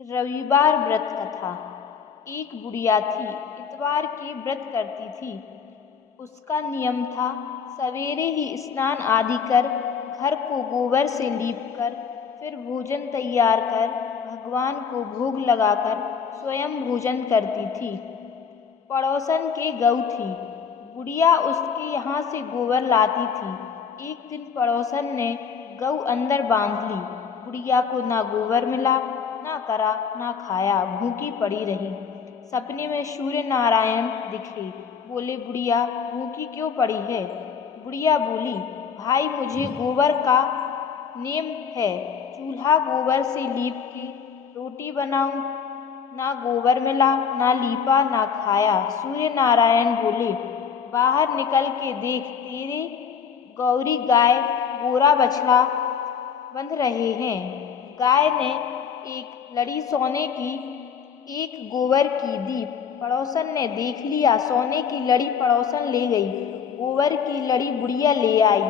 रविवार व्रत कथा। एक बुढ़िया थी, इतवार के व्रत करती थी। उसका नियम था सवेरे ही स्नान आदि कर, घर को गोबर से लीपकर, फिर भोजन तैयार कर, भगवान को भोग लगाकर स्वयं भोजन करती थी। पड़ोसन के गऊ थी। बुढ़िया उसके यहाँ से गोबर लाती थी। एक दिन पड़ोसन ने गऊ अंदर बांध ली। बुढ़िया को ना गोबर मिला, ना करा ना खाया, भूखी पड़ी रही। सपने में सूर्य नारायण दिखे, बोले बुढ़िया भूखी क्यों पड़ी है। बुढ़िया बोली, भाई मुझे गोबर का नेम है, चूल्हा गोबर से लीप के रोटी बनाऊं। ना गोबर मिला, ना लीपा ना खाया। सूर्य नारायण बोले, बाहर निकल के देख, तेरे गौरी गाय गोरा बछड़ा बंध रहे हैं। गाय ने एक लड़ी सोने की, एक गोबर की दी। पड़ोसन ने देख लिया, सोने की लड़ी पड़ोसन ले गई, गोबर की लड़ी बुढ़िया ले आई।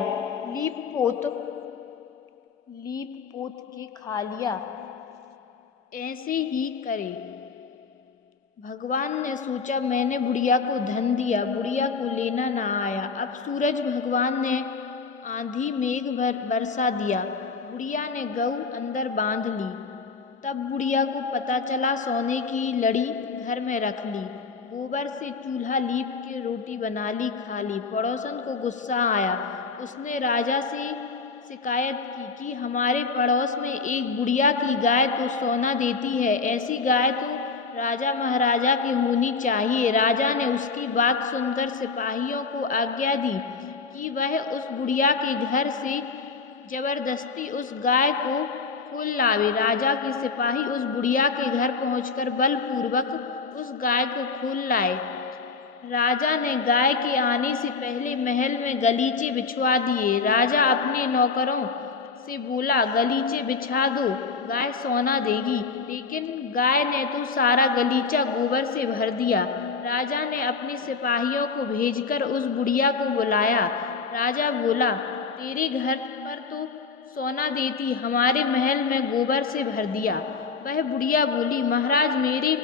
लीप पोत के खा लिया। ऐसे ही करे। भगवान ने सोचा, मैंने बुढ़िया को धन दिया, बुढ़िया को लेना ना आया। अब सूरज भगवान ने आंधी मेघ बरसा दिया। बुढ़िया ने गऊ अंदर बांध ली। तब बुढ़िया को पता चला, सोने की लड़ी घर में रख ली, गोबर से चूल्हा लीप के रोटी बना ली, खा ली। पड़ोसन को गुस्सा आया। उसने राजा से शिकायत की कि हमारे पड़ोस में एक बुढ़िया की गाय तो सोना देती है, ऐसी गाय तो राजा महाराजा की होनी चाहिए। राजा ने उसकी बात सुनकर सिपाहियों को आज्ञा दी कि वह उस बुढ़िया के घर से जबरदस्ती उस गाय को खोल लावे। राजा के सिपाही उस बुढ़िया के घर पहुंचकर बलपूर्वक उस गाय को खोल लाए। राजा ने गाय के आने से पहले महल में गलीचे बिछवा दिए। राजा अपने नौकरों से बोला, गलीचे बिछा दो, गाय सोना देगी। लेकिन गाय ने तो सारा गलीचा गोबर से भर दिया। राजा ने अपने सिपाहियों को भेजकर उस बुढ़िया को बुलाया। राजा बोला, तेरे घर पर तो सोना देती, हमारे महल में गोबर से भर दिया। वह बुढ़िया बोली, महाराज मेरे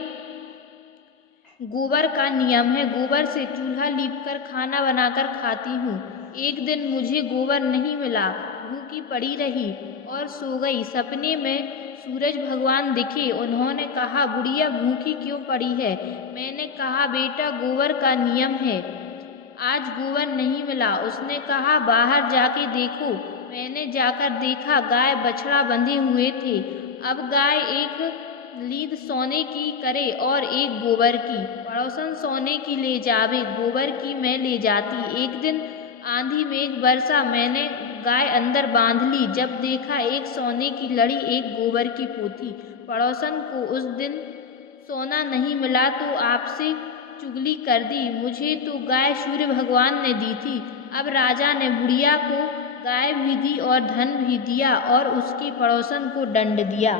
गोबर का नियम है, गोबर से चूल्हा लीपकर खाना बनाकर खाती हूँ। एक दिन मुझे गोबर नहीं मिला, भूखी पड़ी रही और सो गई। सपने में सूरज भगवान दिखे। उन्होंने कहा, बुढ़िया भूखी क्यों पड़ी है। मैंने कहा, बेटा गोबर का नियम है, आज गोबर नहीं मिला। उसने कहा, बाहर जाके देखो। मैंने जाकर देखा, गाय बछड़ा बंधे हुए थे। अब गाय एक लीद सोने की करे और एक गोबर की। पड़ोसन सोने की ले जावे, गोबर की मैं ले जाती। एक दिन आंधी मेघ बरसा, मैंने गाय अंदर बांध ली। जब देखा, एक सोने की लड़ी, एक गोबर की पोथी। पड़ोसन को उस दिन सोना नहीं मिला तो आपसे चुगली कर दी। मुझे तो गाय सूर्य भगवान ने दी थी। अब राजा ने बुढ़िया को गाय भी दी और धन भी दिया और उसकी पड़ोसन को दंड दिया।